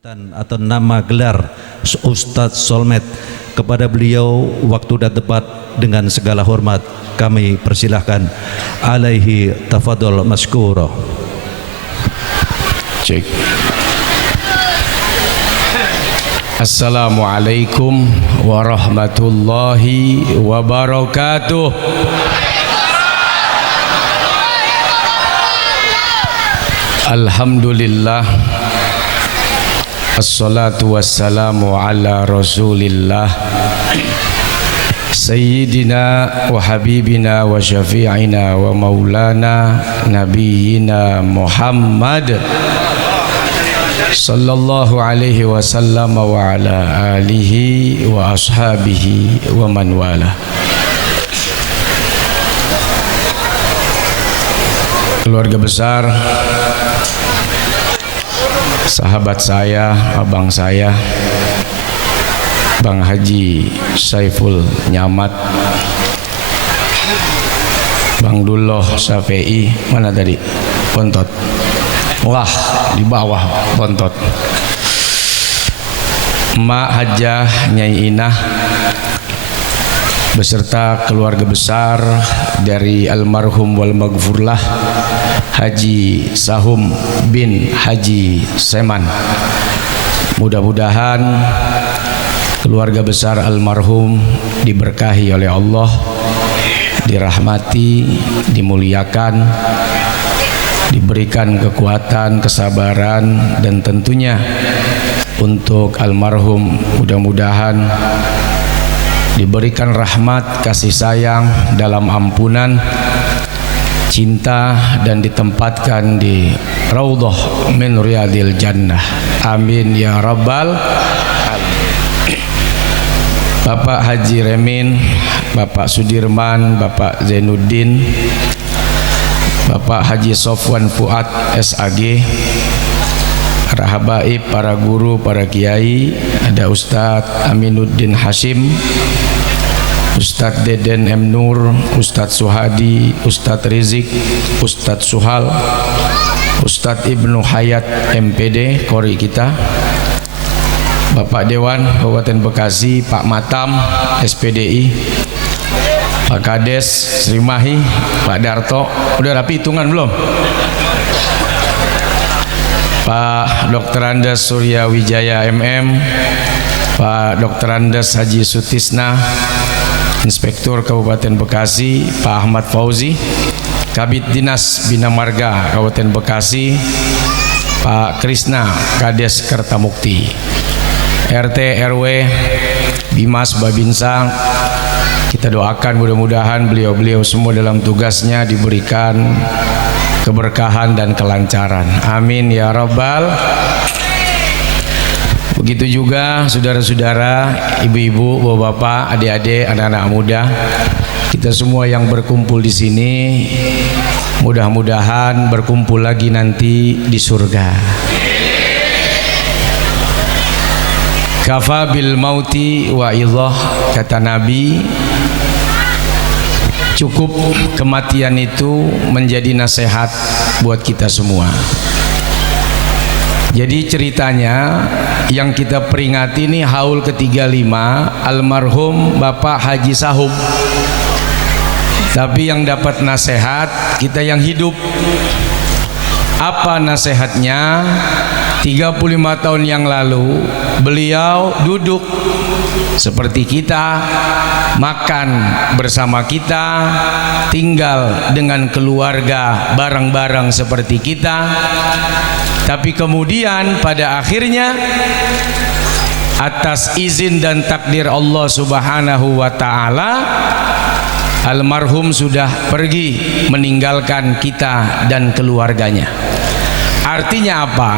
sebutan atau nama gelar Ustadz Solmed. Kepada beliau waktu dan tempat dengan segala hormat kami persilahkan. Alaihi tafadhol maskura. Cek. Assalamualaikum warahmatullahi wabarakatuh. Alhamdulillah, assalatu wassalamu ala rasulillah Sayyidina wa habibina wa syafi'ina wa maulana nabiyina Muhammad sallallahu alaihi wasallam wa ala alihi wa ashabihi wa man wala. Keluarga besar, sahabat saya, abang saya, Bang Haji Saiful Nyamat, Bang Dulloh Safei, mana tadi? Pontot. Wah, di bawah Pontot. Mak Hajah Nyai Inah beserta keluarga besar dari almarhum wal maghfurlah Haji Sahum bin Haji Seman. Mudah-mudahan keluarga besar almarhum diberkahi oleh Allah, dirahmati, dimuliakan, diberikan kekuatan, kesabaran, dan tentunya untuk almarhum mudah-mudahan diberikan rahmat, kasih sayang dalam ampunan, cinta, dan ditempatkan di Raudhah min Riyadil Jannah. Amin ya rabbal alamin. Bapak Haji Remin, Bapak Sudirman, Bapak Zainuddin, Bapak Haji Sofwan Fuad SAG, para habaib, para guru, para kiai, ada Ustadz Aminuddin Hashim, Ustadz Deden M. Nur, Ustadz Suhadi, Ustadz Rizik, Ustadz Suhal, Ustadz Ibnu Hayat MPD, kori kita, Bapak Dewan Kabupaten Bekasi, Pak Matam SPDI, Pak Kades Srimahi, Pak Darto. Udah rapi hitungan belum? Pak Dr. Andes Surya Wijaya MM, Pak Dr. Andes Haji Sutisna, Inspektur Kabupaten Bekasi, Pak Ahmad Fauzi, Kabid Dinas Bina Marga Kabupaten Bekasi, Pak Krisna Kades Kertamukti, RT RW Bimas Babinsa. Kita doakan mudah-mudahan beliau-beliau semua dalam tugasnya diberikan keberkahan dan kelancaran. Amin ya rabbal. Begitu juga saudara-saudara, ibu-ibu, bapak-bapak, adik-adik, anak-anak muda, kita semua yang berkumpul di sini, mudah-mudahan berkumpul lagi nanti di surga. Kafa bil mauti wa idhah, kata Nabi, cukup kematian itu menjadi nasihat buat kita semua. Jadi ceritanya yang kita peringati ini haul ke-35 almarhum Bapak Haji Sahum. Tapi yang dapat nasihat kita yang hidup. Apa nasihatnya? 35 tahun yang lalu beliau duduk seperti kita, makan bersama kita, tinggal dengan keluarga bareng-bareng seperti kita. Tapi kemudian pada akhirnya atas izin dan takdir Allah Subhanahu wa taala, almarhum sudah pergi meninggalkan kita dan keluarganya. Artinya apa?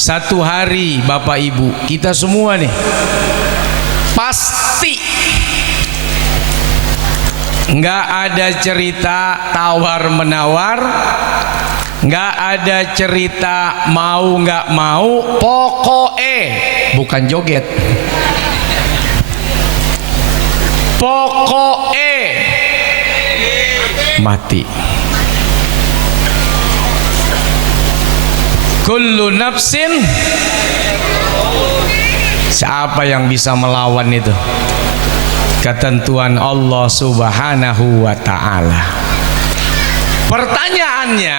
Satu hari Bapak Ibu, kita semua nih pasti nggak ada cerita tawar menawar, nggak ada cerita mau nggak mau, pokoknya bukan joget, pokoknya mati. Kullu nafsin Siapa yang bisa melawan itu? Ketentuan Allah Subhanahu wa ta'ala. Pertanyaannya,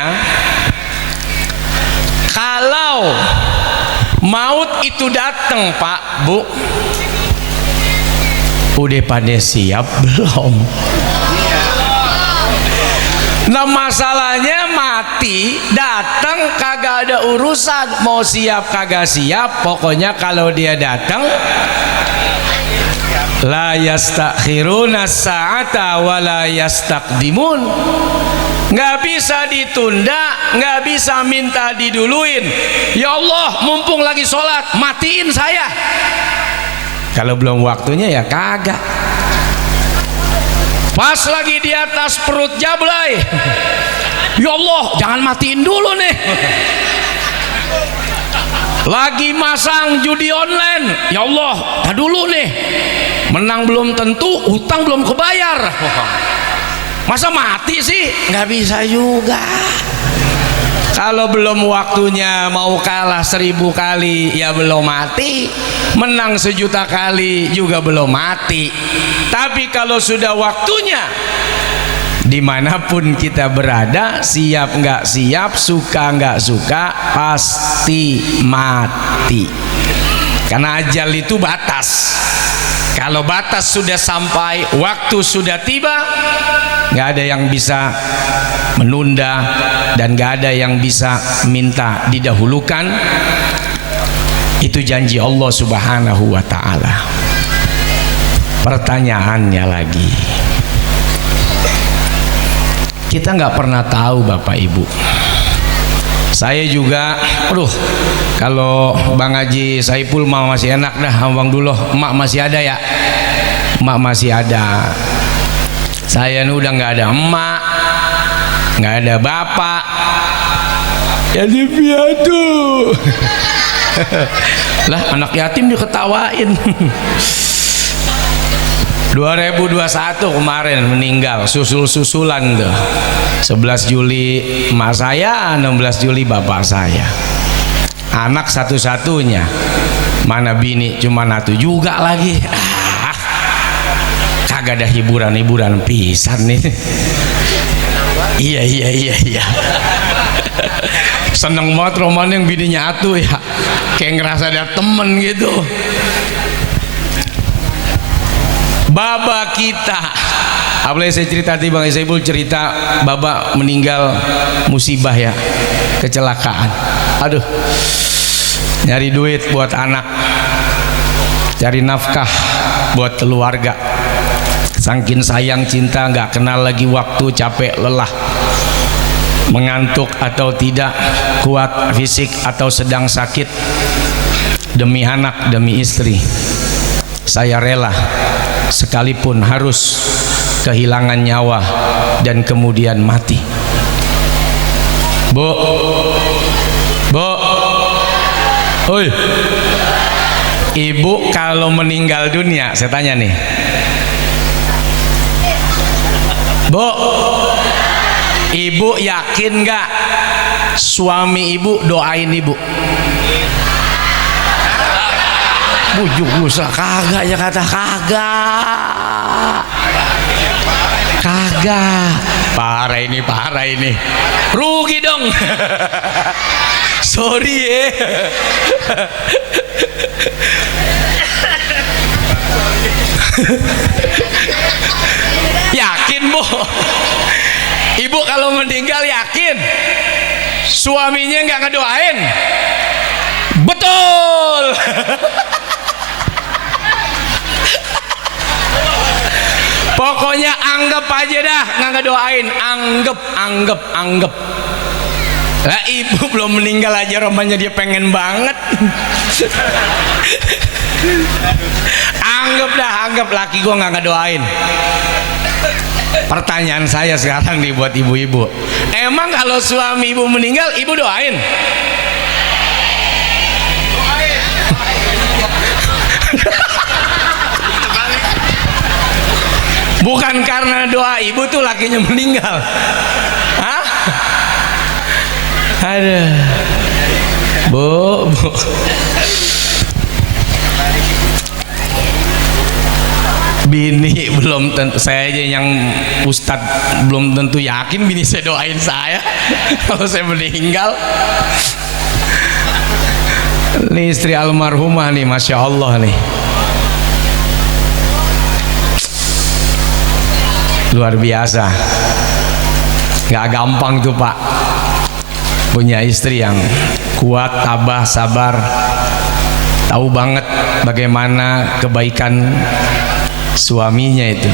kalau maut itu datang, Pak, Bu, udah pada siap belum? Nah, masalahnya mati datang kagak ada urusan mau siap kagak siap, pokoknya kalau dia datang la yastakhiruna sa'ata wa la yastaqdimun, nggak bisa ditunda, nggak bisa minta diduluin. Ya Allah, mumpung lagi sholat matiin saya, kalau belum waktunya ya kagak. Pas lagi di atas perut Jablay, ya Allah jangan matiin dulu nih. Lagi masang judi online, ya Allah tak dulu nih, menang belum tentu, utang belum kebayar, masa mati sih? Nggak bisa juga. Kalau belum waktunya, mau kalah 1000 kali ya belum mati, menang 1.000.000 kali juga belum mati. Tapi kalau sudah waktunya, dimanapun kita berada, siap nggak siap, suka nggak suka, pasti mati. Karena ajal itu batas. Kalau batas sudah sampai, waktu sudah tiba, nggak ada yang bisa menunda dan nggak ada yang bisa minta didahulukan. Itu janji Allah Subhanahu wa ta'ala. Pertanyaannya lagi, kita nggak pernah tahu Bapak Ibu. Saya juga, kalau Bang Haji Saipul mah masih enak dah, abang dulu, emak masih ada ya, emak masih ada. Saya ini udah nggak ada emak, nggak ada bapak, jadi piatu. Lah anak yatim diketawain. 2021 kemarin meninggal, susul-susulan tuh. 11 Juli emak saya, 16 Juli bapak saya. Anak satu-satunya, mana bini cuma satu juga lagi. Kagak ada hiburan-hiburan pisan nih. Iya. Seneng banget roman yang bininya atuh ya, kayak ngerasa ada temen gitu. Baba kita, apalagi saya cerita tadi Bang Isaibul cerita baba meninggal musibah ya, kecelakaan. Aduh, nyari duit buat anak, cari nafkah buat keluarga. Saking sayang cinta, nggak kenal lagi waktu, capek lelah, mengantuk atau tidak, kuat fisik atau sedang sakit, demi anak, demi istri, saya rela sekalipun harus kehilangan nyawa dan kemudian mati. Bu, oi, ibu kalau meninggal dunia, saya tanya nih, Bu, ibu yakin nggak suami ibu doain ibu? Bujuk usah kagak ya, kata kagak. Parah ini, rugi dong. Sorry ya. Yakin Bu, ibu kalau meninggal yakin suaminya nggak ngedoain? Betul. Pokoknya anggap aja dah, nggak ngedoain, anggap. Lah ibu belum meninggal aja romannya dia pengen banget. Anggap laki gua nggak ngedoain. Pertanyaan saya sekarang nih buat ibu-ibu, emang kalau suami ibu meninggal ibu doain? Bukan karena doa ibu tuh lakinya meninggal. Hah? Aduh. Bu. Bini belum tentu, saya aja yang ustadz belum tentu yakin bini saya doain saya kalau saya meninggal. Ini istri almarhumah nih, masya Allah nih, luar biasa. Gak gampang tuh Pak, punya istri yang kuat, tabah, sabar, tahu banget bagaimana kebaikan suaminya itu.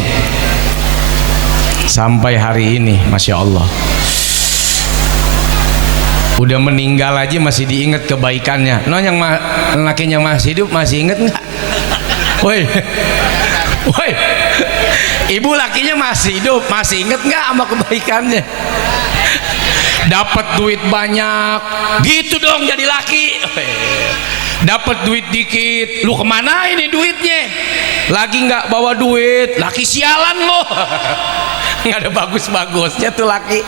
Sampai hari ini masya Allah, udah meninggal aja masih diingat kebaikannya. No, yang lakinya masih hidup masih inget nggak? Woi, woi, ibu lakinya masih hidup masih inget nggak sama kebaikannya? Dapat duit banyak gitu dong jadi laki. Dapat duit dikit, lu kemana ini duitnya? Lagi nggak bawa duit, laki sialan lo. Nggak ada bagus-bagusnya tuh laki.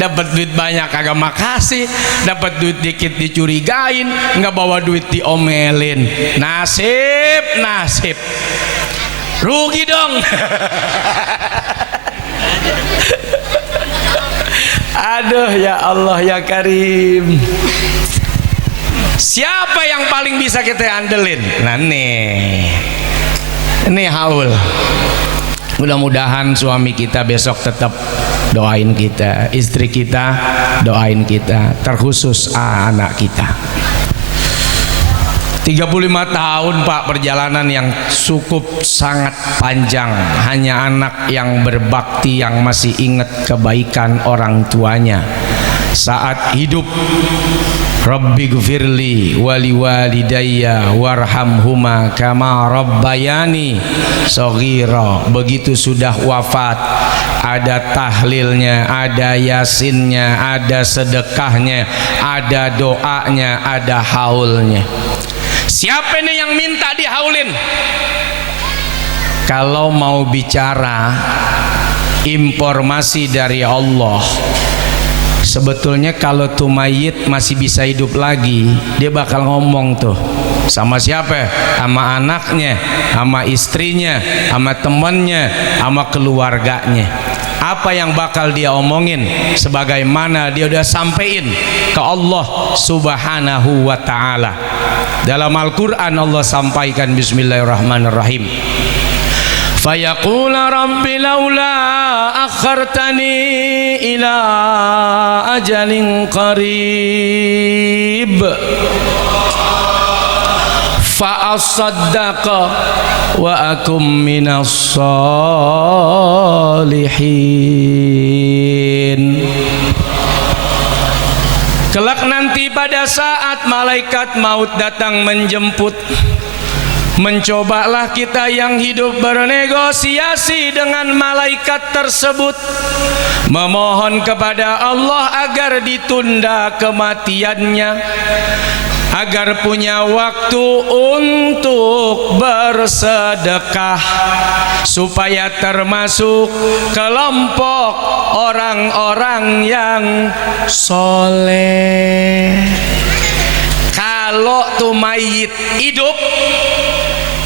Dapat duit banyak kagak makasih, dapat duit dikit dicurigain, nggak bawa duit diomelin. Nasib, nasib, rugi dong. Aduh ya Allah ya Karim. Siapa yang paling bisa kita andelin? Nah nih, ini haul. Mudah-mudahan suami kita besok tetap doain kita, istri kita doain kita, terkhusus anak kita. 35 tahun Pak perjalanan yang cukup sangat panjang. Hanya anak yang berbakti yang masih ingat kebaikan orang tuanya saat hidup. Rabbi gfirli wali walidayya warhamhuma kama rabbayani shaghira. Begitu sudah wafat, ada tahlilnya, ada yasinnya, ada sedekahnya, ada doanya, ada haulnya. Siapa nih yang minta dihaulin? Kalau mau bicara informasi dari Allah, sebetulnya kalau tuh mayit masih bisa hidup lagi, dia bakal ngomong tuh sama siapa? Sama anaknya, sama istrinya, sama temannya, sama keluarganya. Apa yang bakal dia omongin sebagaimana dia udah sampein ke Allah Subhanahu wa ta'ala. Dalam Al-Quran Allah sampaikan, bismillahirrahmanirrahim, fayaqul rabbi laula akhartani ila ajalin qarib fa asaddaqa wa akum minas salihin. Kelak nanti pada saat malaikat maut datang menjemput, mencobalah kita yang hidup bernegosiasi dengan malaikat tersebut, memohon kepada Allah agar ditunda kematiannya, agar punya waktu untuk bersedekah, supaya termasuk kelompok orang-orang yang soleh. Kalau tuh mayit hidup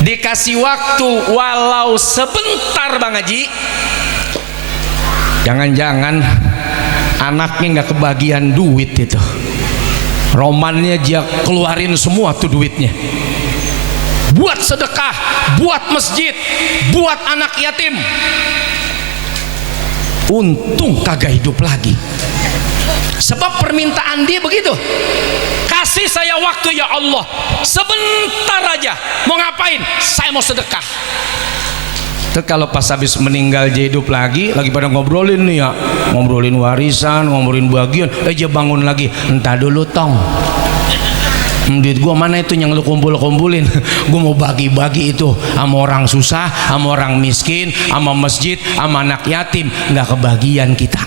dikasih waktu walau sebentar Bang Haji, jangan-jangan anaknya nggak kebagian duit itu, romannya dia keluarin semua tuh duitnya buat sedekah, buat masjid, buat anak yatim. Untung kagak hidup lagi, sebab permintaan dia begitu, kasih saya waktu ya Allah sebentar aja, mau ngapain? Saya mau sedekah. Terus kalau pas habis meninggal dia hidup lagi pada ngobrolin nih ya, ngobrolin warisan, ngobrolin bagian, aja bangun lagi, entah dulu tong, duit gua mana itu yang lu kumpulin, gua mau bagi-bagi itu sama orang susah, sama orang miskin, sama masjid, sama anak yatim, nggak kebagian kita.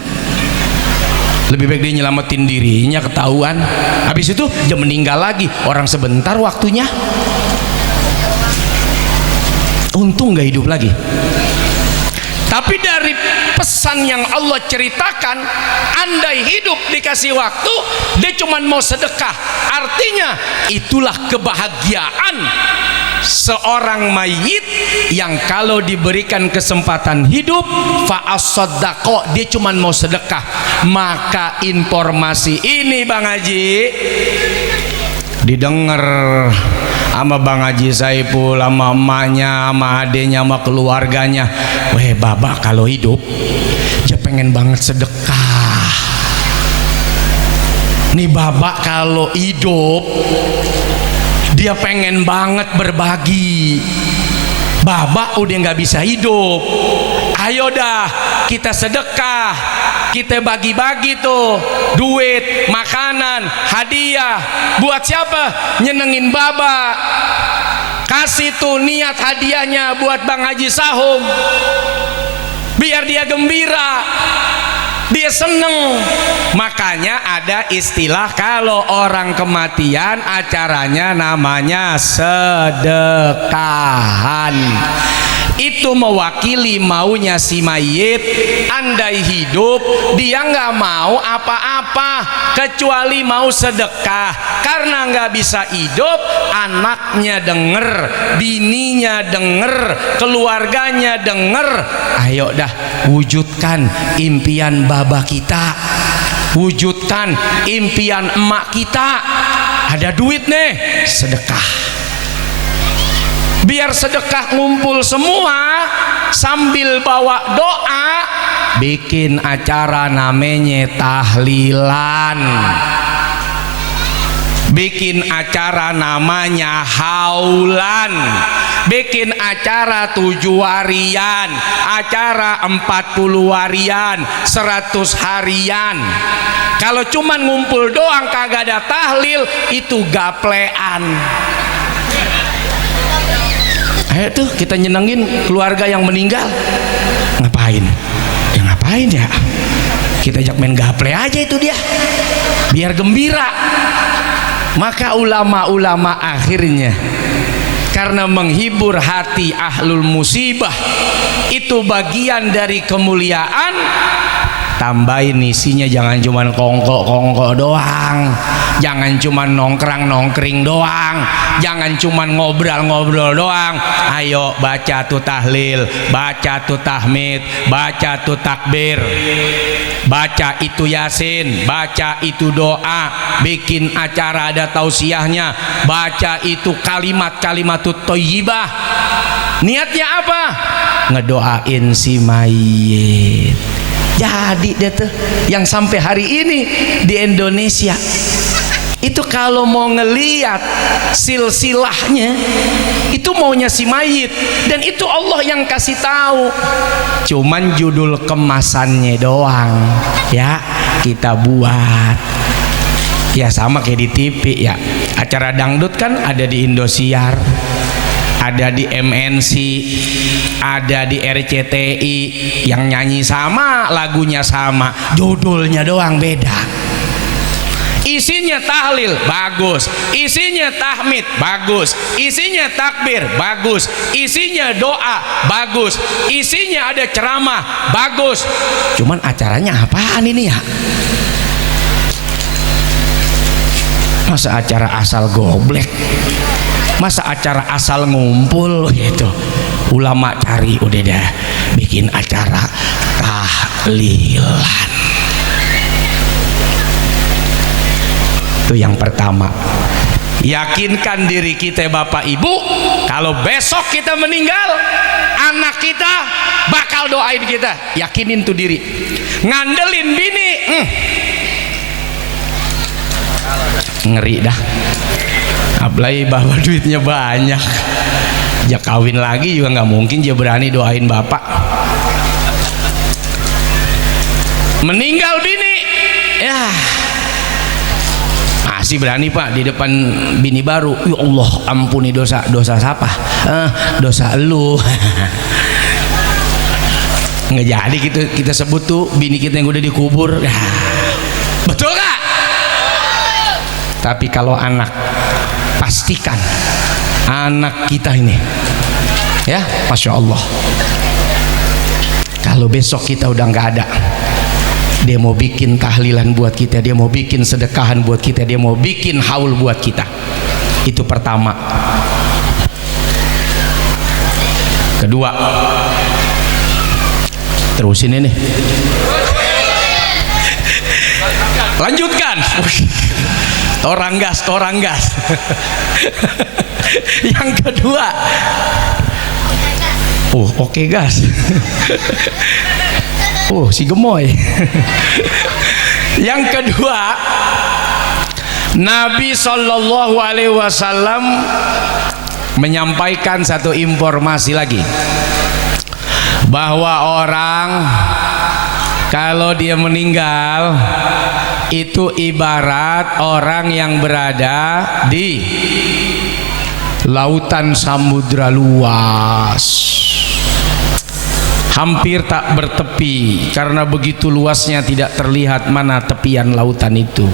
Lebih baik dia nyelamatin dirinya, ketahuan, habis itu dia meninggal lagi, orang sebentar waktunya. Untung gak hidup lagi. Tapi dari pesan yang Allah ceritakan, andai hidup dikasih waktu, dia cuma mau sedekah. Artinya itulah kebahagiaan seorang mayit yang kalau diberikan kesempatan hidup fa'as-saddaqo, dia cuma mau sedekah. Maka informasi ini Bang Haji didengar sama Bang Haji Saipul, sama emaknya, sama adenya, sama keluarganya. Weh, Baba kalau hidup dia pengen banget sedekah. Nih Baba kalau hidup dia pengen banget berbagi. Baba udah nggak bisa hidup. Ayo dah kita sedekah, kita bagi-bagi tuh duit, makanan, hadiah. Buat siapa? Nyenengin Baba. Kasih tuh niat hadiahnya buat Bang Haji Sahum, biar dia gembira, dia seneng. Makanya ada istilah kalau orang kematian acaranya namanya sedekahan. Itu mewakili maunya si mayit. Andai hidup dia nggak mau apa-apa kecuali mau sedekah. Karena nggak bisa hidup, anaknya denger, bininya denger, keluarganya denger. Ayo dah wujudkan impian Baba kita, wujudkan impian emak kita. Ada duit nih, sedekah. Biar sedekah ngumpul semua, sambil bawa doa, bikin acara namanya tahlilan, bikin acara namanya haulan, bikin acara 7 harian, acara 40 harian, 100 harian. Kalau cuman ngumpul doang kagak ada tahlil, itu gaplean. Ayo tuh kita nyenengin keluarga yang meninggal. Ngapain? Ya ngapain ya? Kita ajak main gaple aja itu dia, biar gembira. Maka ulama-ulama akhirnya karena menghibur hati ahlul musibah itu bagian dari kemuliaan, tambahin isinya jangan cuma kongko-kongko doang, jangan cuma nongkrang-nongkring doang, jangan cuma ngobrol-ngobrol doang. Ayo baca tuh tahlil, baca tuh tahmid, baca tuh takbir, baca itu yasin, baca itu doa, bikin acara ada tausiahnya, baca itu kalimat-kalimatut thayyibah. Niatnya apa? Ngedoain si mayit. Jadi dia tuh yang sampai hari ini di Indonesia itu kalau mau ngeliat silsilahnya itu maunya si mayit, dan itu Allah yang kasih tahu. Cuman judul kemasannya doang ya kita buat. Ya sama kayak di TV ya, acara dangdut kan ada di Indosiar, ada di MNC, ada di RCTI, yang nyanyi sama, lagunya sama, judulnya doang beda. Isinya tahlil bagus, isinya tahmid bagus, isinya takbir bagus, isinya doa bagus, isinya ada ceramah bagus. Cuman acaranya apaan ini ya? Masa acara asal goblek, masa acara asal ngumpul gitu. Ulama cari udah dah bikin acara tahlilan. Itu yang pertama. Yakinkan diri kita Bapak Ibu, kalau besok kita meninggal, anak kita bakal doain kita. Yakinin tuh diri. Ngandelin bini, ngeri dah. Apalagi bawa duitnya banyak, dia kawin lagi juga nggak mungkin dia berani doain bapak. Meninggal bini, ya masih berani pak di depan bini baru. Ya Allah ampuni dosa siapa? Dosa lu. Nggak jadi kita sebut tuh bini kita yang udah dikubur. Betul gak? Tapi kalau anak, pastikan anak kita ini ya Masya Allah, kalau besok kita udah nggak ada, dia mau bikin tahlilan buat kita, dia mau bikin sedekahan buat kita, dia mau bikin haul buat kita. Itu pertama. Kedua, terusin ini, lanjutkan. Orang gas. Yang kedua, oke gas. Si gemoy. Yang kedua, Nabi Shallallahu Alaihi Wasallam menyampaikan satu informasi lagi, bahwa orang kalau dia meninggal itu ibarat orang yang berada di lautan samudra luas, hampir tak bertepi karena begitu luasnya tidak terlihat mana tepian lautan itu.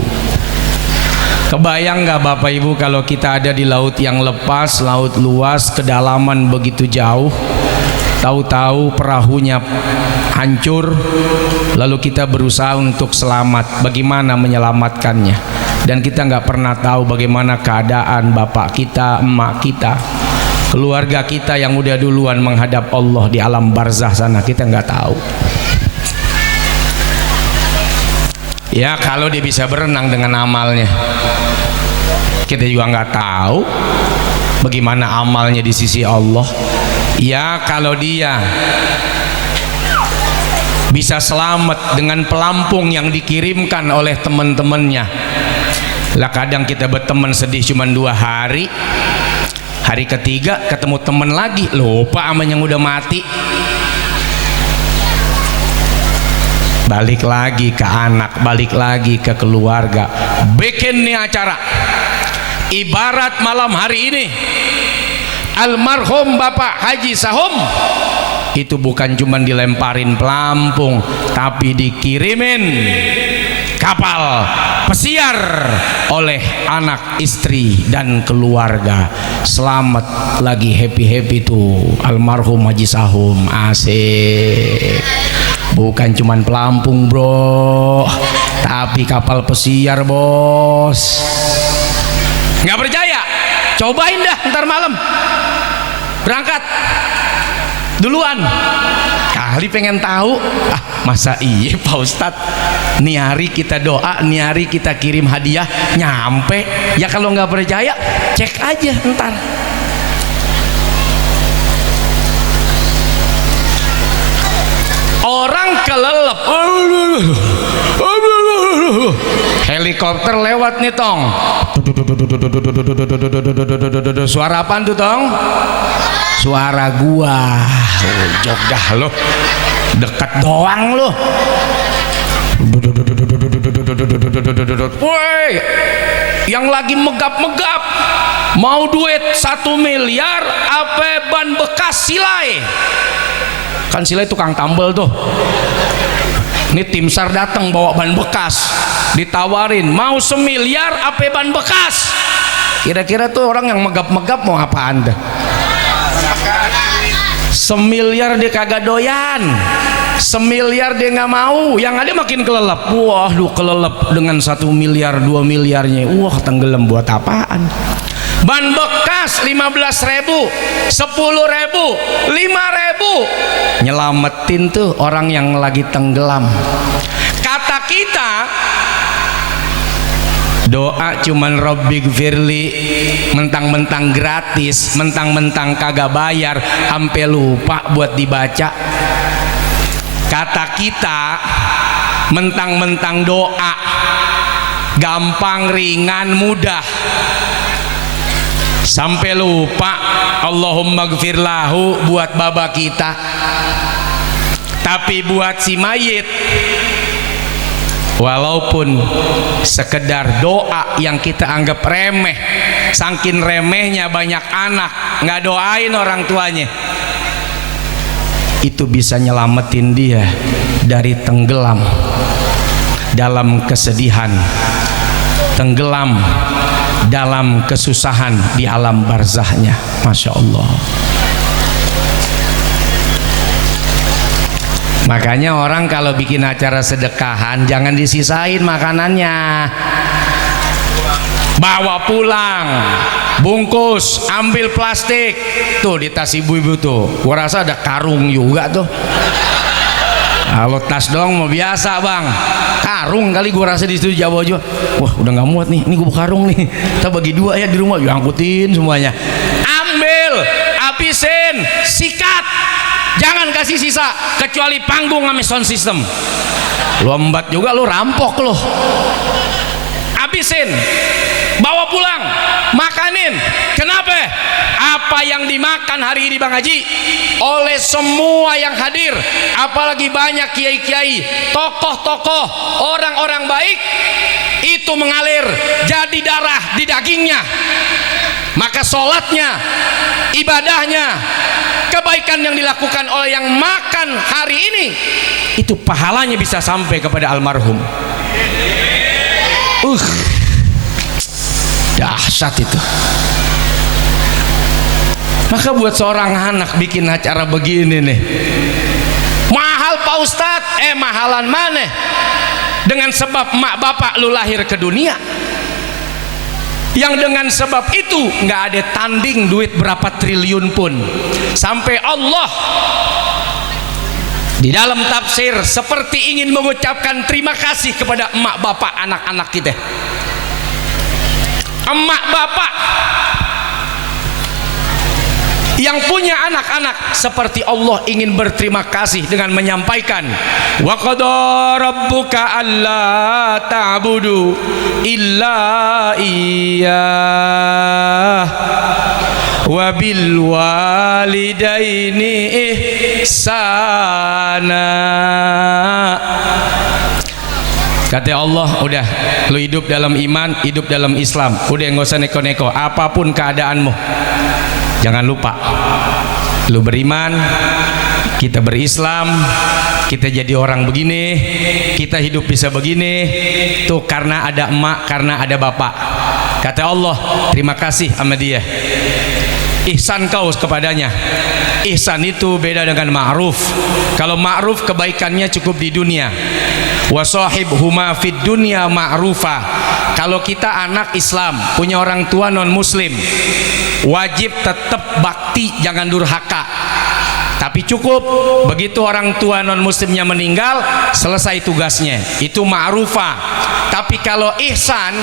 Kebayang nggak Bapak Ibu kalau kita ada di laut yang lepas, laut luas, kedalaman begitu jauh, tahu-tahu perahunya hancur, lalu kita berusaha untuk selamat, bagaimana menyelamatkannya, dan kita nggak pernah tahu bagaimana keadaan bapak kita, emak kita, keluarga kita yang udah duluan menghadap Allah di alam barzah sana, kita nggak tahu. Ya kalau dia bisa berenang dengan amalnya, kita juga nggak tahu bagaimana amalnya di sisi Allah. Ya kalau dia bisa selamat dengan pelampung yang dikirimkan oleh teman-temannya. Lah kadang kita berteman sedih cuma 2 hari, hari ketiga ketemu teman lagi, lupa sama yang udah mati. Balik lagi ke anak, balik lagi ke keluarga, bikin nih acara. Ibarat malam hari ini almarhum Bapak Haji Sahum itu bukan cuma dilemparin pelampung, tapi dikirimin kapal pesiar oleh anak, istri dan keluarga. Selamat lagi, happy tuh almarhum Haji Sahum. Asik. Bukan cuman pelampung bro, tapi kapal pesiar bos. Nggak percaya? Cobain dah ntar malam, berangkat duluan. Kali pengen tahu, masa iya Pak Ustadz, nih hari kita doa, nih hari kita kirim hadiah, nyampe. Ya kalau nggak percaya, cek aja ntar. Orang kelelep, helikopter lewat nih tong. Suara apaan tuh tong? Suara gua. Jogah lo, dekat doang lo. Woi, yang lagi megap-megap mau duit 1 miliar apa ban bekas silai. Kan silai tukang tambel tuh. Ini tim SAR datang bawa ban bekas, ditawarin mau 1 miliar apa ban bekas. Kira-kira tuh orang yang megap-megap mau apaan dah? 1 miliar dia kagak doyan, 1 miliar dia nggak mau, yang ada makin kelelep. Wah, kelelep dengan 1 miliar 2 miliarnya. Wah, tenggelam buat apaan? Ban bekas 15.000, 10.000, 5.000, nyelamatin tuh orang yang lagi tenggelam. Kata kita doa cuman Robbi Gfirli, mentang-mentang gratis, mentang-mentang kagak bayar, sampai lupa buat dibaca. Kata kita mentang-mentang doa gampang, ringan, mudah, sampai lupa Allahumma gfirlahu buat baba kita. Tapi buat si mayit, walaupun sekedar doa yang kita anggap remeh, saking remehnya banyak anak nggak doain orang tuanya, itu bisa nyelamatin dia dari tenggelam dalam kesedihan, tenggelam dalam kesusahan di alam barzahnya. Masya Allah. Makanya orang kalau bikin acara sedekahan jangan disisain makanannya. bawa pulang, bungkus, ambil plastik tuh di tas ibu-ibu tuh. Gua rasa ada karung juga tuh. Kalau tas doang mau biasa bang, karung kali gua rasa di situ Jawa juga. Wah udah nggak muat nih, ini gua karung nih, kita bagi dua ya di rumah, ya angkutin semuanya. Ambil, habisin, sikat, jangan kasih sisa, kecuali panggung sama sound system. Lombat juga lu, rampok lu. Habisin, bawa pulang, makanin. Kenapa? Apa yang dimakan hari ini Bang Haji oleh semua yang hadir, apalagi banyak kiai-kiai, tokoh-tokoh, orang-orang baik, itu mengalir jadi darah di dagingnya. Maka sholatnya, ibadahnya, kebaikan yang dilakukan oleh yang makan hari ini, itu pahalanya bisa sampai kepada almarhum. Dahsyat itu. Maka buat seorang anak bikin acara begini nih, mahal Pak Ustadz, mahalan mana? Dengan sebab mak bapak lu lahir ke dunia, yang dengan sebab itu nggak ada tanding duit berapa triliun pun, sampai Allah di dalam tafsir seperti ingin mengucapkan terima kasih kepada emak bapak anak-anak kita. Emak bapak yang punya anak-anak, seperti Allah ingin berterima kasih dengan menyampaikan, wa qada rabbuka alla ta'budu illa iyyah wa bil walidaini ihsana. Kata Allah, udah lu hidup dalam iman, hidup dalam Islam, udah nggak usah neko-neko apapun keadaanmu. Jangan lupa, lu beriman, kita berislam, kita jadi orang begini, kita hidup bisa begini, tuh karena ada emak, karena ada bapak. Kata Allah, terima kasih sama dia. Ihsan kau kepadanya. Ihsan itu beda dengan ma'ruf. Kalau ma'ruf kebaikannya cukup di dunia. Wa sahibhuma fid dunya ma'rufa. Kalau kita anak Islam, punya orang tua non muslim, wajib tetap bakti, jangan durhaka. Tapi cukup begitu orang tua non muslimnya meninggal, selesai tugasnya, itu ma'rufah. Tapi kalau ihsan,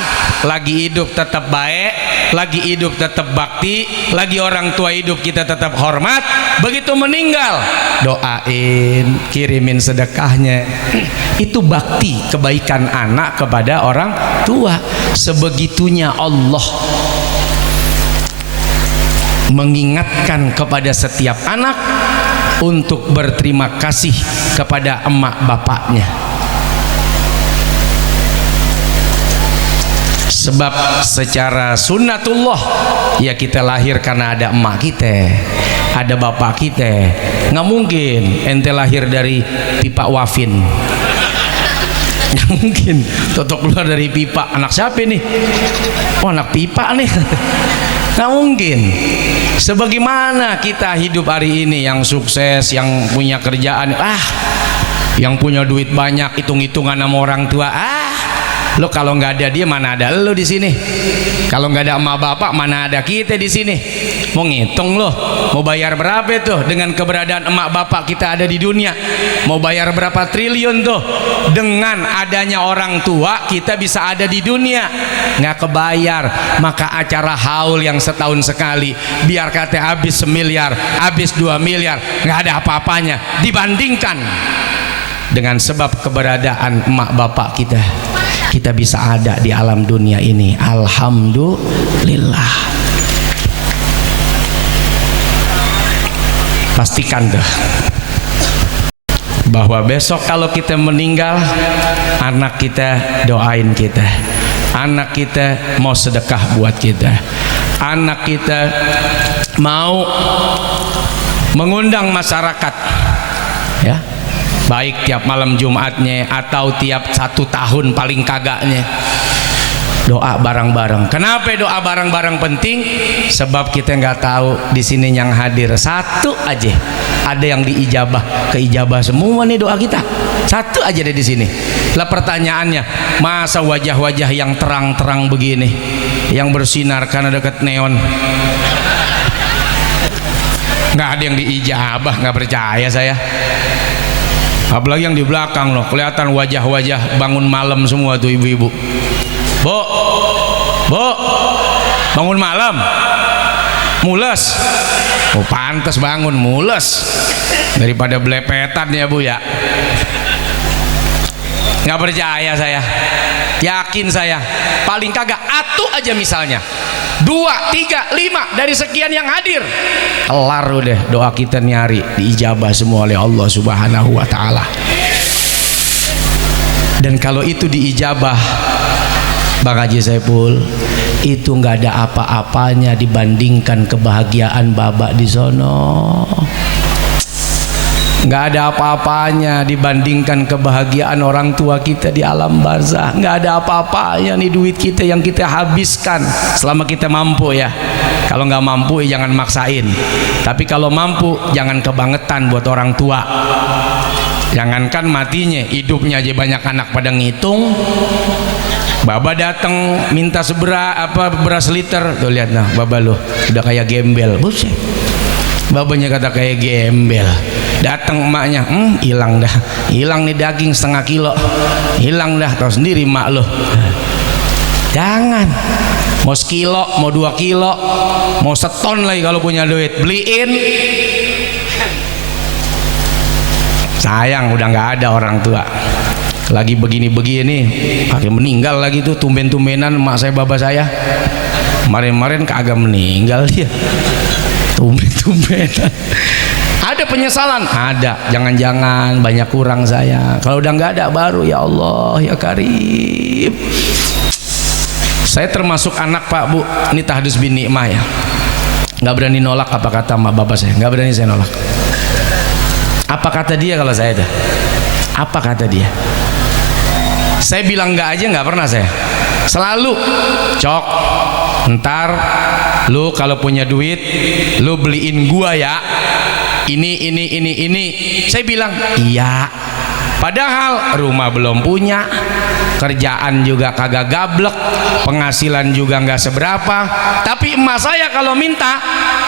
lagi hidup tetap baik, lagi hidup tetap bakti, lagi orang tua hidup kita tetap hormat, begitu meninggal doain, kirimin sedekahnya. Itu bakti, kebaikan anak kepada orang tua. Sebegitunya Allah mengingatkan kepada setiap anak untuk berterima kasih kepada emak bapaknya. Sebab secara sunnatullah, ya kita lahir karena ada emak kita, ada bapak kita. Nggak mungkin ente lahir dari pipa wafin. Nggak mungkin totok keluar dari pipa. Anak siapa nih? Oh, anak pipa nih. Nggak mungkin. Sebagaimana kita hidup hari ini, yang sukses, yang punya kerjaan, yang punya duit banyak, hitung-hitungan sama orang tua, lo kalau nggak ada dia, mana ada lo di sini? Kalau nggak ada emak bapak, mana ada kita di sini? Mau ngitung lo, mau bayar berapa tuh dengan keberadaan emak bapak kita ada di dunia? Mau bayar berapa triliun tuh? Dengan adanya orang tua kita bisa ada di dunia, nggak kebayar. Maka acara haul yang setahun sekali, biar kata habis 1 miliar, habis 2 miliar, nggak ada apa-apanya dibandingkan dengan sebab keberadaan emak bapak kita. Kita bisa ada di alam dunia ini, alhamdulillah. Pastikan tuh bahwa besok kalau kita meninggal, anak kita doain kita, anak kita mau sedekah buat kita, anak kita mau mengundang masyarakat, ya, baik tiap malam Jumatnya atau tiap 1 tahun paling kagaknya, doa bareng-bareng. Kenapa doa bareng-bareng penting? Sebab kita nggak tahu di sini yang hadir satu aja, ada yang diijabah, keijabah semua nih doa kita. Satu aja deh di sini. Lah pertanyaannya, masa wajah-wajah yang terang-terang begini, yang bersinar karena dekat neon, nggak ada yang diijabah? Nggak percaya saya. Apalagi yang di belakang loh, kelihatan wajah-wajah bangun malam semua tuh ibu-ibu. Bu, bangun malam, mules. Oh pantas bangun mules daripada belepetan ya bu ya. Nggak percaya saya, yakin saya. Paling kagak atuh aja misalnya 2, 3, 5 dari sekian yang hadir, kelar udah doa kita nyari diijabah semua oleh Allah Subhanahu wa ta'ala. Dan kalau itu diijabah, Bang Haji Saiful, itu nggak ada apa-apanya dibandingkan kebahagiaan babak di sono. Nggak ada apa-apanya dibandingkan kebahagiaan orang tua kita di alam barzah. Nggak ada apa-apanya nih duit kita yang kita habiskan selama kita mampu ya. Kalau nggak mampu ya jangan maksain. Tapi kalau mampu jangan kebangetan buat orang tua. Jangankan matinya, hidupnya aja banyak anak pada ngitung. Baba datang minta beras liter, tuh lihat nah baba lo udah kayak gembel, buset. Babanya kata kayak gembel. Datang emaknya, hilang dah, hilang nih daging setengah kilo, hilang dah, tahu sendiri emak lo. Jangan, mau sekilo, mau 2 kilo, mau seton lagi kalau punya duit, beliin. Sayang udah nggak ada orang tua. Lagi begini-begini, pakai meninggal lagi tuh, tumben-tumbenan emak saya baba saya. Kemarin-kemarin kagak meninggal dia. Tumben-tumbenan. Ada penyesalan? Ada. Jangan-jangan banyak kurang saya. Kalau udah nggak ada baru ya Allah ya Karim. Saya termasuk anak Pak Bu. Ini tahdus bin nikmah ya. Nggak berani nolak apa kata emak bapak saya. Nggak berani saya nolak. Apa kata dia kalau saya dah? Apa kata dia? Saya bilang nggak aja nggak pernah saya. Selalu cok. Ntar lu kalau punya duit, lu beliin gua ya. Ini. Saya bilang iya. Padahal rumah belum punya, kerjaan juga kagak gablek, penghasilan juga nggak seberapa. Tapi emak saya kalau minta,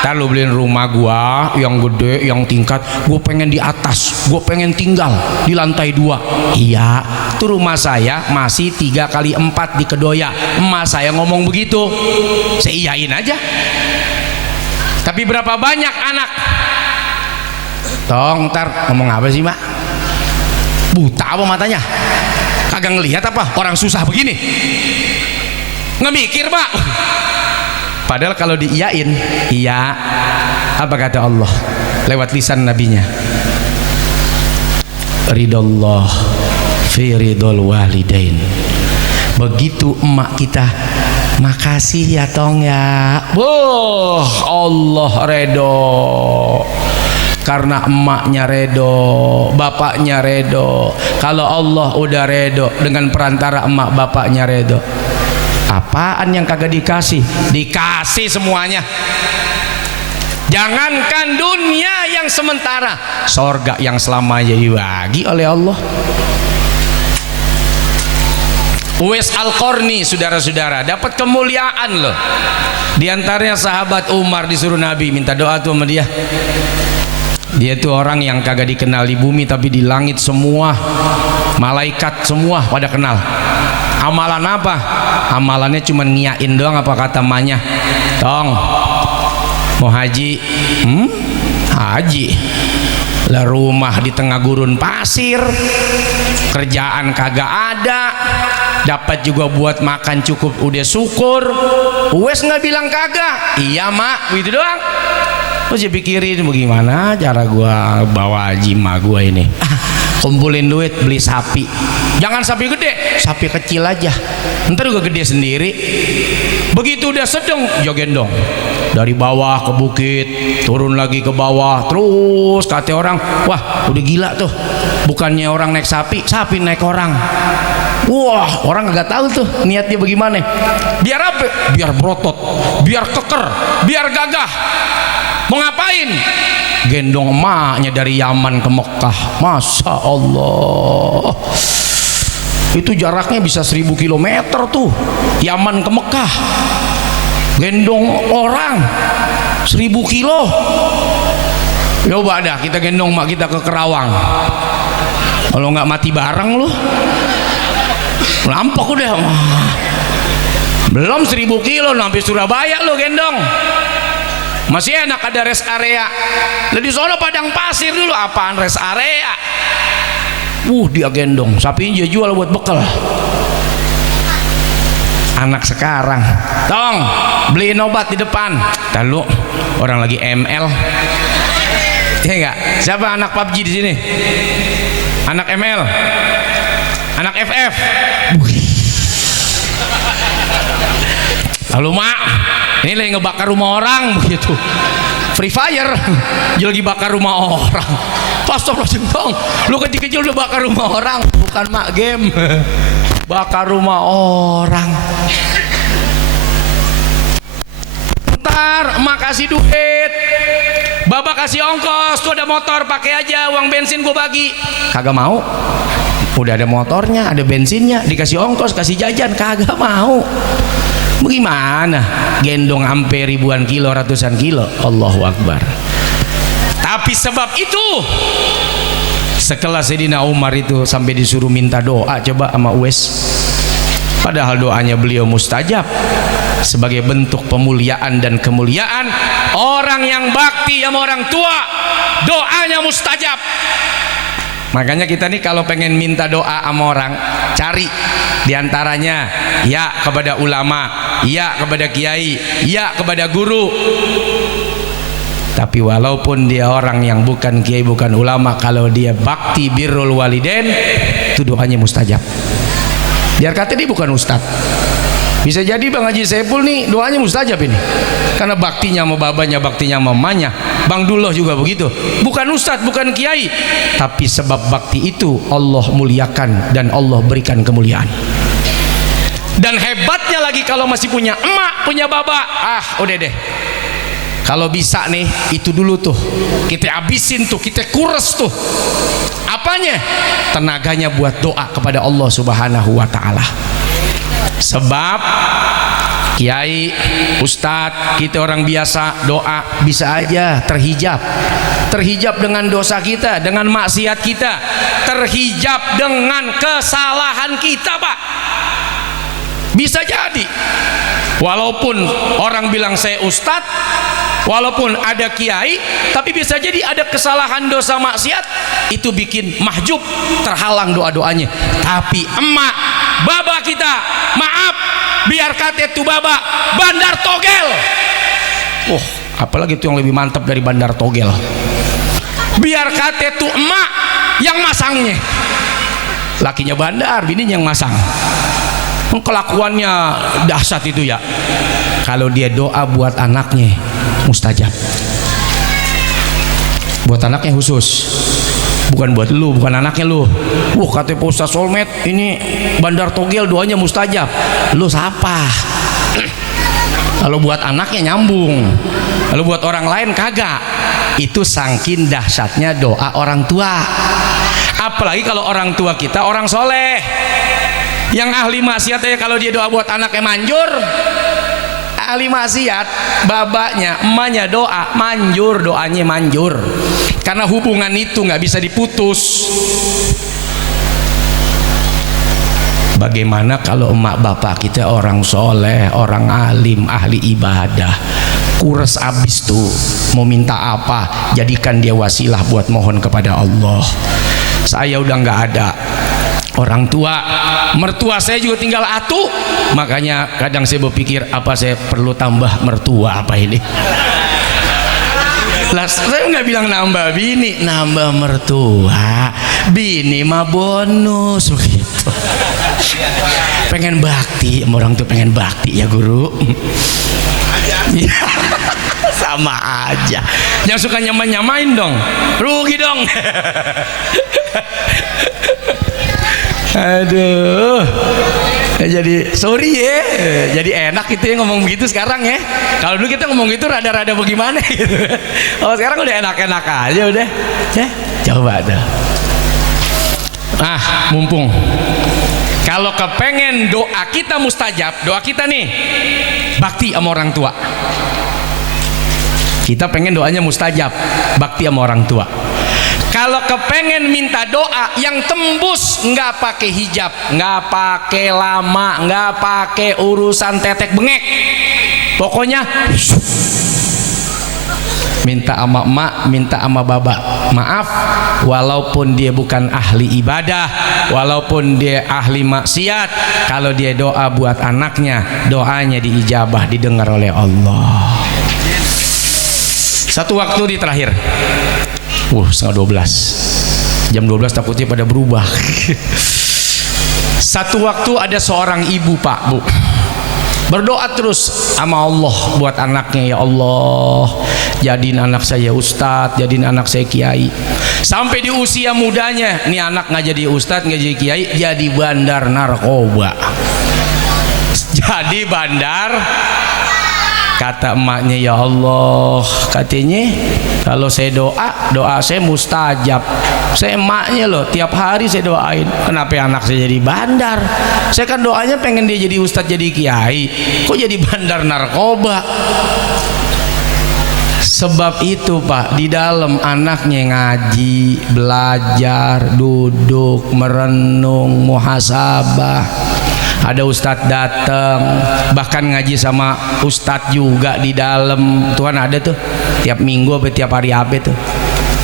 ntar lu beliin rumah gua yang gede, yang tingkat, gua pengen di atas, gua pengen tinggal di lantai 2. Iya, itu rumah saya masih 3x4 di Kedoya. Emak saya ngomong begitu, saya iyain aja. Tapi berapa banyak anak? Tong, ntar ngomong apa sih mak? Buta apa matanya? Kagak ngelihat apa orang susah begini? Nggak mikir pak. Padahal kalau diiyain, iya. Apa kata Allah lewat lisan nabinya? Ridallah fi ridul walidain. Begitu emak kita, makasih ya tong ya. Wah, Allah redo. Karena emaknya redo, bapaknya redo. Kalau Allah udah redo dengan perantara emak bapaknya redo, apaan yang kagak dikasih? Dikasih semuanya. Jangankan dunia yang sementara, sorga yang selamanya dibagi oleh Allah. Uwais Al-Qarni, saudara-saudara, dapat kemuliaan loh. Di antaranya sahabat Umar disuruh Nabi minta doa tuh sama dia. Dia itu orang yang kagak dikenal di bumi, tapi di langit semua malaikat semua pada kenal. Amalan apa? Amalannya cuma ngiyain doang. Apa kata emaknya? Tong, mau haji? Haji lah, rumah di tengah gurun pasir, kerjaan kagak ada, dapat juga buat makan cukup, udah syukur. Uwes nggak bilang kagak. Iya mak, gitu doang. Terus saya pikirin bagaimana cara gua bawa jima gua ini. Kumpulin duit beli sapi. Jangan sapi gede, sapi kecil aja. Ntar juga gede sendiri. Begitu udah sedang jogendong. dari bawah ke bukit, turun lagi ke bawah, terus kata orang, wah udah gila tuh, bukannya orang naik sapi, sapi naik orang. Wah, orang nggak tahu tuh niatnya bagaimana. Biar apa? Biar berotot, biar keker, biar gagah. Mau ngapain? Gendong emaknya dari Yaman ke Mekah. Masya Allah, itu jaraknya bisa 1000 km tuh, Yaman ke Mekah. Gendong orang 1000 kilo. Coba dah kita gendong mak kita ke Kerawang, kalau nggak mati bareng lu, lampok udah. Belum 1000 kilo sampai Surabaya lu gendong, masih enak ada rest area. Di sono padang pasir dulu, apaan rest area? Dia gendong sapinya jual buat bekal. Anak sekarang, tong beliin obat di depan. Lalu orang lagi ML, ya enggak? Siapa anak PUBG di sini? Anak ML, anak FF. Lalu mak, ini lagi ngebakar rumah orang begitu. Free Fire, dia lagi bakar rumah orang. Astagfirullahaladzim, dong, lu kecil-kecil udah bakar rumah orang. Bukan mak game, bakar rumah orang. Ntar emak kasih duit, baba kasih ongkos, tuh ada motor, pakai aja, uang bensin gue bagi. Kagak mau. Udah ada motornya, ada bensinnya, dikasih ongkos, kasih jajan, kagak mau. Bagaimana? Gendong sampai ribuan kilo, ratusan kilo. Allahu Akbar. Tapi sebab itu sekelas Sayyidina Umar itu sampai disuruh minta doa coba sama Uwais. Padahal doanya beliau mustajab. Sebagai bentuk pemuliaan dan kemuliaan orang yang bakti sama orang tua, doanya mustajab. Makanya kita nih kalau pengen minta doa sama orang, cari diantaranya ya kepada ulama, ya kepada kiai, ya kepada guru. Tapi walaupun dia orang yang bukan kiai, bukan ulama, kalau dia bakti birrul walidain, itu doanya mustajab. Biar kata dia bukan ustadz, bisa jadi Bang Haji Saiful nih doanya mustajab ini, karena baktinya sama babanya, baktinya sama mamanya. Bang Dullah juga begitu, bukan ustadz, bukan kiai, tapi sebab bakti itu Allah muliakan dan Allah berikan kemuliaan. Dan hebatnya lagi kalau masih punya emak, punya baba, udah deh, kalau bisa nih itu dulu tuh kita habisin tuh, kita kuras tuh apanya, tenaganya buat doa kepada Allah Subhanahu wa ta'ala. Sebab kiai, ustadz, kita orang biasa doa bisa aja terhijab dengan dosa kita, dengan maksiat kita, terhijab dengan kesalahan kita, Pak. Bisa jadi walaupun orang bilang saya ustadz, walaupun ada kiai, tapi bisa jadi ada kesalahan dosa maksiat, itu bikin mahjub, terhalang doa-doanya. Tapi emak, baba kita, maaf, biar kata tu baba bandar togel. Apalagi itu yang lebih mantap dari bandar togel. Biar kata tu emak yang masangnya, lakinya bandar, bininya yang masang. Kelakuannya dahsyat itu ya. Kalau dia doa buat anaknya mustajab, buat anaknya khusus, bukan buat lu, bukan anaknya lu. Kata Pak Ustaz Solmed ini bandar togel doanya mustajab. Lu siapa? Kalau buat anaknya nyambung, kalau buat orang lain kagak. Itu saking dahsyatnya doa orang tua. Apalagi kalau orang tua kita orang soleh, yang ahli maksiat aja kalau dia doa buat anaknya manjur. Ahli maksiat, babanya, emaknya doa manjur, doanya manjur, karena hubungan itu nggak bisa diputus. Bagaimana kalau emak bapak kita orang soleh, orang alim, ahli ibadah, kures abis tuh, mau minta apa jadikan dia wasilah buat mohon kepada Allah. Saya udah nggak ada orang tua, mertua saya juga tinggal atu, makanya kadang saya berpikir apa saya perlu tambah mertua apa ini. Lah saya nggak bilang nambah bini, nambah mertua, bini mah bonus begitu. Pengen bakti, orang tuh pengen bakti ya guru. sama aja. Yang suka nyamain dong, rugi dong. Aduh, jadi sorry ya, jadi enak gitu ya ngomong begitu sekarang ya. Kalau dulu kita ngomong gitu rada-rada bagaimana gitu. Oh sekarang udah enak-enak aja udah. Ya, coba tuh. Mumpung kalau kepengen doa kita mustajab, doa kita nih bakti sama orang tua. Kita pengen doanya mustajab, bakti sama orang tua. Kalau kepengen minta doa yang tembus, nggak pakai hijab, nggak pakai lama, nggak pakai urusan tetek bengek, pokoknya minta sama emak, minta sama baba. Maaf, walaupun dia bukan ahli ibadah, walaupun dia ahli maksiat, kalau dia doa buat anaknya, doanya diijabah, didengar oleh Allah. Satu waktu di terakhir, setengah 12, jam 12 takutnya pada berubah. Satu waktu ada seorang ibu, Pak, Bu, berdoa terus sama Allah buat anaknya. Ya Allah, jadiin anak saya ustadz, jadiin anak saya kiai. Sampai di usia mudanya ini anak nggak jadi ustadz, nggak jadi kiai, jadi bandar narkoba. Jadi bandar. Kata emaknya, ya Allah, katanya kalau saya doa saya mustajab. Saya emaknya loh, tiap hari saya doain. Kenapa anak saya jadi bandar? Saya kan doanya pengen dia jadi ustadz, jadi kiai, kok jadi bandar narkoba? Sebab itu Pak, di dalam anaknya ngaji, belajar, duduk, merenung, muhasabah. Ada ustadz datang, bahkan ngaji sama ustadz juga di dalam. Tuhan ada tuh tiap minggu apa tiap hari apa tuh.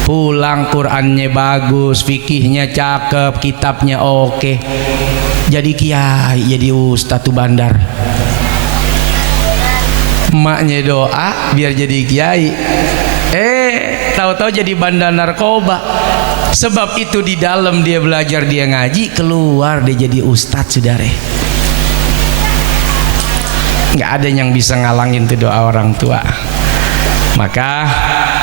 Pulang Qurannya bagus, fikihnya cakep, kitabnya oke. Jadi kiai, jadi ustadz tuh bandar. Emaknya doa biar jadi kiai, tahu-tahu jadi bandar narkoba. Sebab itu di dalam dia belajar, dia ngaji, keluar dia jadi ustadz, saudara. Nggak ada yang bisa ngalangin tuh doa orang tua. Maka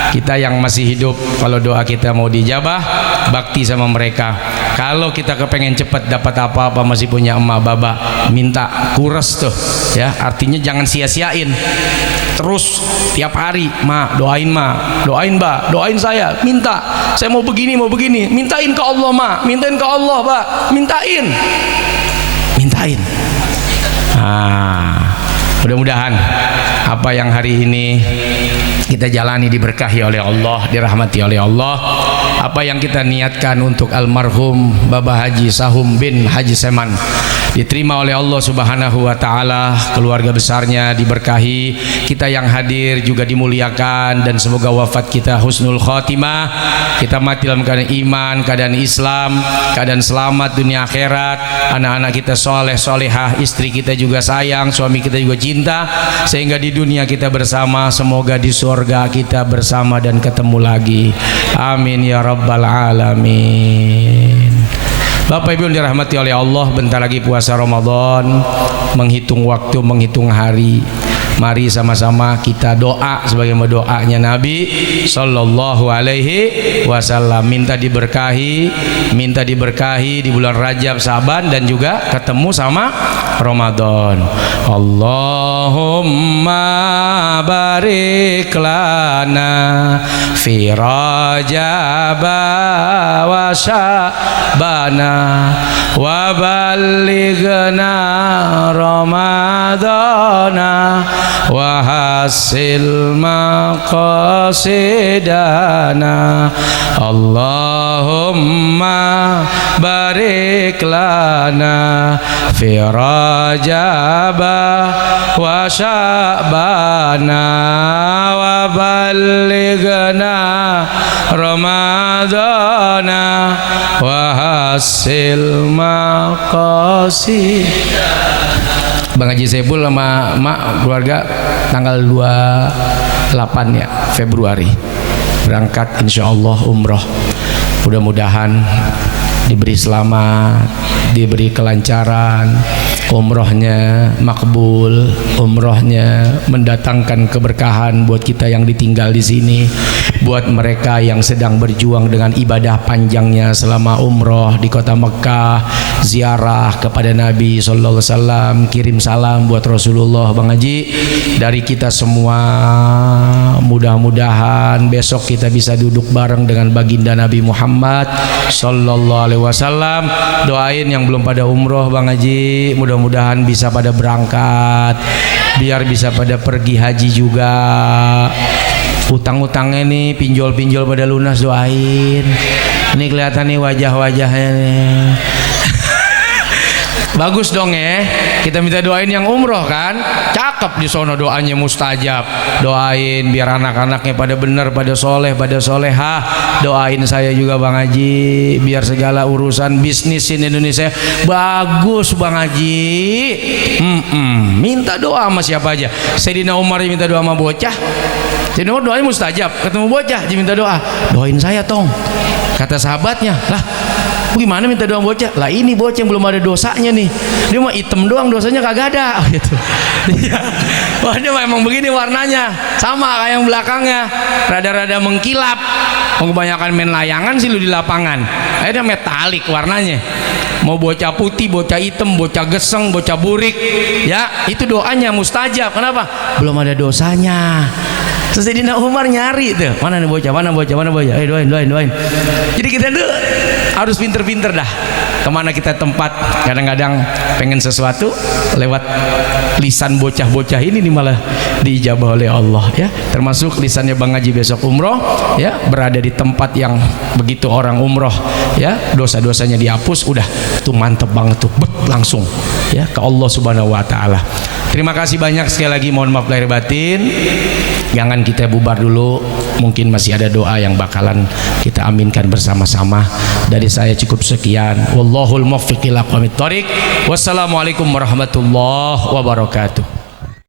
kita yang masih hidup, kalau doa kita mau dijabah, bakti sama mereka. Kalau kita kepengen cepat dapat apa-apa, masih punya emak baba, minta kures tuh ya, artinya jangan sia-siain. Terus tiap hari, ma doain, ma doain, ba doain saya, minta saya mau begini, mintain ke Allah, ma mintain ke Allah, ba mintain. Mudah-mudahan apa yang hari ini kita jalani diberkahi oleh Allah, dirahmati oleh Allah. Apa yang kita niatkan untuk almarhum Bapak Haji Sahum bin Haji Seman diterima oleh Allah Subhanahu wa taala, keluarga besarnya diberkahi, kita yang hadir juga dimuliakan, dan semoga wafat kita husnul khotimah, kita mati dalam keadaan iman, keadaan Islam, keadaan selamat dunia akhirat, anak-anak kita soleh solehah, istri kita juga sayang, suami kita juga cinta, sehingga di dunia kita bersama, semoga di surga kita bersama dan ketemu lagi. Amin ya rabbal alamin. Bapak Ibu yang dirahmati oleh Allah, bentar lagi puasa Ramadan, menghitung waktu, menghitung hari. Mari sama-sama kita doa sebagaimana doanya Nabi Sallallahu Alaihi Wasallam, minta diberkahi di bulan Rajab, Saban, dan juga ketemu sama Ramadan. Allahumma barik lana fi Rajab wa Sya'bana wa ballighna Ramadana wa hasil maqasidana. Allahumma barik lana fi Rajab wa Sya'bana wa ballighna Ramadana wa hasil maqasidana. Bang Haji Saiful sama mak keluarga tanggal 28 ya Februari berangkat insyaallah umroh. Mudah-mudahan diberi selamat, diberi kelancaran, umrohnya makbul, umrohnya mendatangkan keberkahan buat kita yang ditinggal di sini, buat mereka yang sedang berjuang dengan ibadah panjangnya selama umroh di kota Mekah, ziarah kepada Nabi sallallahu alaihi wasallam, kirim salam buat Rasulullah. Bang Haji, dari kita semua mudah-mudahan besok kita bisa duduk bareng dengan baginda Nabi Muhammad sallallahu alaihi wasallam. Doain yang belum pada umroh Bang Haji, mudah-mudahan bisa pada berangkat, biar bisa pada pergi haji juga. Utang-utangnya nih, pinjol-pinjol pada lunas, doain. Ini kelihatan nih wajah-wajahnya nih. Bagus dong ya, kita minta doain yang umroh kan, cakep di sono doanya mustajab. Doain biar anak-anaknya pada bener, pada soleh, pada solehah. Doain saya juga Bang Haji, biar segala urusan bisnis di Indonesia bagus Bang Haji. Minta doa sama siapa aja. Sayyidina Umar minta doa sama bocah, Sayyidina Umar doanya mustajab. Ketemu bocah diminta doa, doain saya tong. Kata sahabatnya, lah gimana minta doa bocah? Lah ini bocah yang belum ada dosanya nih, dia mah hitam doang, dosanya kagak ada gitu. Wah, dia memang begini warnanya, sama kayak yang belakangnya, rada-rada mengkilap. Kebanyakan main layangan sih lu di lapangan, akhirnya metalik warnanya. Mau bocah putih, bocah hitam, bocah geseng, bocah burik, ya itu doanya mustajab. Kenapa? Belum ada dosanya. Terus Sayyidina Umar nyari tuh, mana nih bocah, mana bocah, mana bocah, ayo doain. Jadi kita tuh harus pinter-pinter dah. Kemana kita tempat, kadang-kadang pengen sesuatu lewat lisan bocah-bocah ini nih malah diijabah oleh Allah ya. Termasuk lisannya Bang Haji besok umroh ya, berada di tempat yang begitu orang umroh ya, dosa-dosanya dihapus, udah tuh mantep banget tuh, langsung ya ke Allah Subhanahu wa taala. Terima kasih banyak sekali lagi, mohon maaf lahir batin. Jangan kita bubar dulu, mungkin masih ada doa yang bakalan kita aminkan bersama-sama. Dari saya cukup sekian. Wallahul muwaffiq ila aqwamit thoriq. Wassalamualaikum warahmatullahi wabarakatuh.